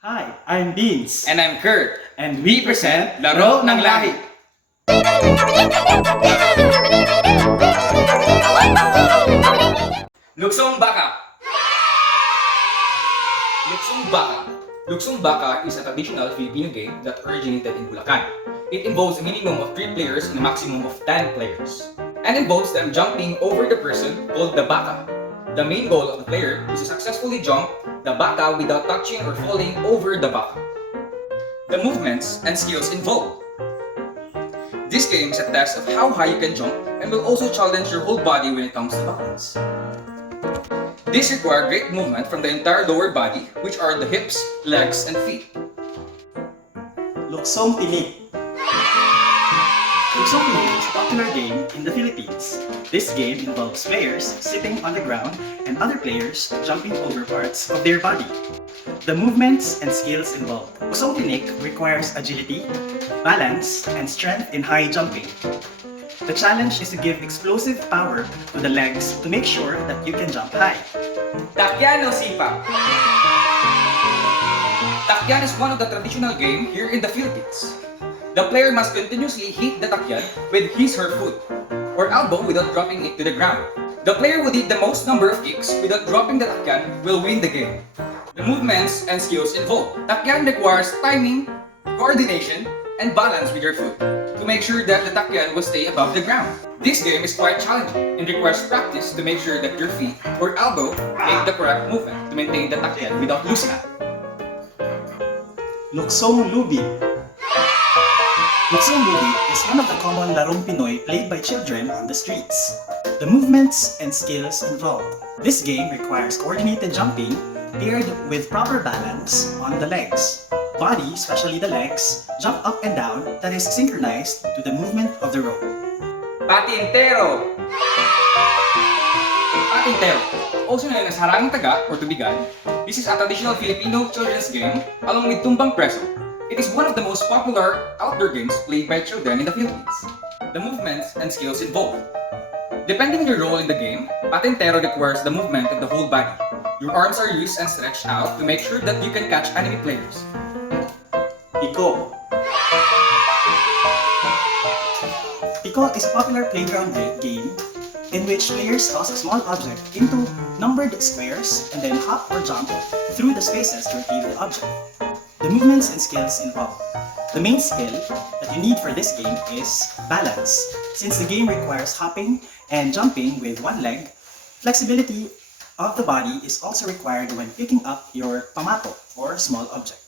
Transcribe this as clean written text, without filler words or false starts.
Hi, I'm Beans. And I'm Kurt. And We present Laro ng Lahi. Luksong Baka. Luksong Baka. Luksong Baka is a traditional Filipino game that originated in Bulacan. It involves a minimum of 3 players and a maximum of 10 players. And involves them jumping over the person called the baka. The main goal of the player is to successfully jump the baka without touching or falling over the baka. The movements and skills involved. This game is a test of how high you can jump and will also challenge your whole body when it comes to balance. This requires great movement from the entire lower body, which are the hips, legs, and feet. Luksong Tinik. Luksong Tinik is a popular game in the Philippines. This game involves players sitting on the ground and other players jumping over parts of their body. The movements and skills involved. Luksong Tinik requires agility, balance, and strength in high jumping. The challenge is to give explosive power to the legs to make sure that you can jump high. Takyan o Sipa. Takyan is one of the traditional game here in the Philippines. The player must continuously hit the takyan with his or her foot or elbow without dropping it to the ground. The player who did the most number of kicks without dropping the takyan will win the game. The movements and skills involved. Takyan requires timing, coordination, and balance with your foot to make sure that the takyan will stay above the ground. This game is quite challenging and requires practice to make sure that your feet or elbow make the correct movement to maintain the takyan without losing it. Luksong Lubi. Luksong Lubi is one of the common larong Pinoy played by children on the streets. The movements and skills involved. This game requires coordinated jumping paired with proper balance on the legs. Body, especially the legs, jump up and down that is synchronized to the movement of the rope. Patintero. Patintero, also known as Harangang Taga or Tubigan, this is a traditional Filipino children's game along with Tumbang Preso. It is one of the most popular outdoor games played by children in the Philippines. The movements and skills involved. Depending on your role in the game, Patintero requires the movement of the whole body. Your arms are used and stretched out to make sure that you can catch enemy players. Piko. Piko is a popular playground game in which players toss a small object into numbered squares and then hop or jump through the spaces to retrieve the object. The movements and skills involved. The main skill that you need for this game is balance. Since the game requires hopping and jumping with one leg, flexibility of the body is also required when picking up your pamato or small object.